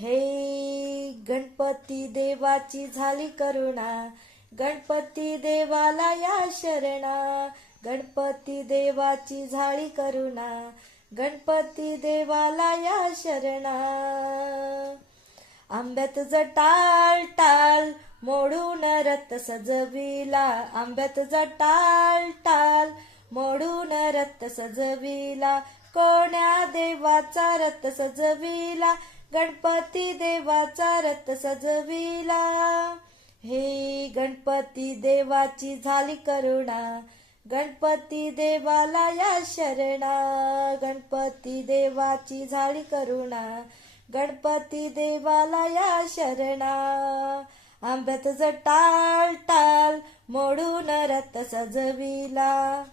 हे गणपती देवाची झाली करुणा, गणपती देवाला या शरणा. गणपती देवाची झाली करुणा, गणपती देवाला या शरणा. आंब्यात जटाळ टाळ मोडून रथ सजविला, आंब्यात जटाळ टाळ मोडून रथ सजविला. कोण्या देवाचा रथ सजविला, गणपती देवाचा रथ सजविला. हे गणपती देवाची झाली करुणा, गणपती देवाला या शरणा. गणपती देवाची झाली करुणा, गणपती देवाला या शरणा. आंब्यात जटाळ टाळ मोडून रथ सजविला.